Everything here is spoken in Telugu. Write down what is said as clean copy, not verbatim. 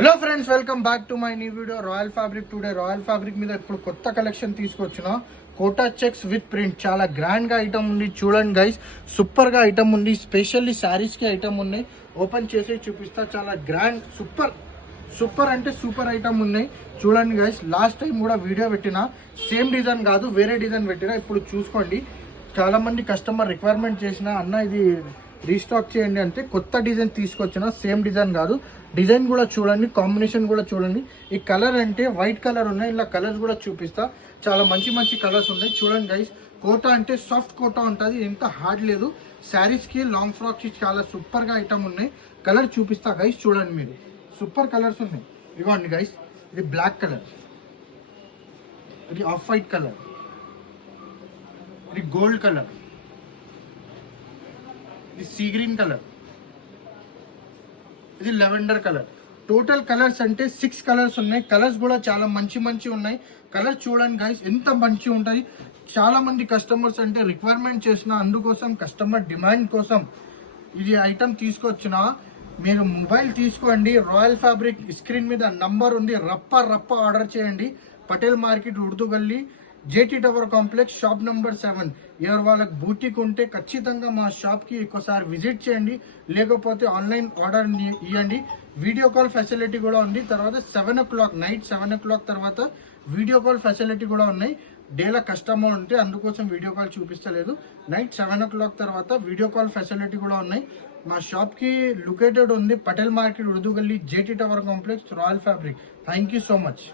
Hello friends, welcome back to my new video royal fabric. Today royal fabric మీద ఇప్పుడు కొత్త కలెక్షన్ తీసుకొచ్చిన కోటా చెక్స్ విత్ ప్రింట్. చాలా గ్రాండ్ గా ఐటమ్ ఉంది, చూడండి గైస్. సూపర్ గా ఐటమ్ ఉంది, స్పెషల్లీ శారీస్ కి ఐటమ్ ఉన్నాయి. ఓపెన్ చేసి చూపిస్తా. చాలా గ్రాండ్ సూపర్ అంటే సూపర్ ఐటమ్ ఉన్నాయి. చూడండి గైస్, లాస్ట్ టైం కూడా వీడియో పెట్టిన సేమ్ డిజైన్ కాదు, వేరే డిజైన్ పెట్టినా. ఇప్పుడు చూసుకోండి, చాలా మంది కస్టమర్ రిక్వైర్మెంట్ చేసిన అన్న ఇది రీస్టాక్ చేయండి అంటే కొత్త డిజైన్ తీసుకొచ్చిన. సేమ్ డిజైన్ కాదు, డిజైన్ కూడా చూడండి, కాంబినేషన్ కూడా చూడండి. ఈ కలర్ అంటే వైట్ కలర్ ఉన్నాయి, ఇలా కలర్స్ కూడా చూపిస్తా. చాలా మంచి మంచి కలర్స్ ఉన్నాయి. చూడండి గైస్, కోటా అంటే సాఫ్ట్ కోటా ఉంటుంది, ఎంత హార్డ్ లేదు. శారీస్ కి లాంగ్ ఫ్రాక్స్ కి చాలా సూపర్ గా ఐటమ్ ఉన్నాయి. కలర్ చూపిస్తా గైస్, చూడండి. మీరు సూపర్ కలర్స్ ఉన్నాయి. ఇవ్వండి గైస్, ఇది బ్లాక్ కలర్, ఇది ఆఫ్ వైట్ కలర్, ఇది గోల్డ్ కలర్, ఇది సీ గ్రీన్ కలర్, ఇది లెవెండర్ కలర్. టోటల్ కలర్స్ అంటే 6 కలర్స్ ఉన్నాయి. కలర్స్ కూడా చాలా మంచి ఉన్నాయి. కలర్ చూడండి గైస్, ఎంత మంచి ఉంటుంది. చాలా మంది కస్టమర్స్ అంటే రిక్వైర్మెంట్ చేసిన, అందుకోసం కస్టమర్ డిమాండ్ కోసం ఇది ఐటమ్ తీసుకొచ్చిన. మీరు మొబైల్ తీసుకోండి, రాయల్ ఫ్యాబ్రిక్ స్క్రీన్ మీద నంబర్ ఉంది, రప్ప ఆర్డర్ చేయండి. పటేల్ మార్కెట్, ఉర్దూ గల్లీ, JT tower complex, shop number 7. ఎవరు వాళ్ళకి బూటిక్ ఉంటే ఖచ్చితంగా మా షాప్కి ఒకసారి విజిట్ చేయండి, లేకపోతే ఆన్లైన్ ఆర్డర్ ఇవ్వండి. వీడియో కాల్ ఫెసిలిటీ కూడా ఉంది. తర్వాత 7 o'clock, నైట్ 7 o'clock తర్వాత వీడియో కాల్ ఫెసిలిటీ కూడా ఉన్నాయి. డేలా కస్టమర్ ఉంటే అందుకోసం వీడియో కాల్ చూపిస్తలేదు. నైట్ 7 o'clock తర్వాత వీడియో కాల్ ఫెసిలిటీ కూడా ఉన్నాయి. మా షాప్కి లొకేటెడ్ ఉంది పటేల్ మార్కెట్, ఉర్దూ గల్లీ, JT tower complex, royal fabric. Thank you so much.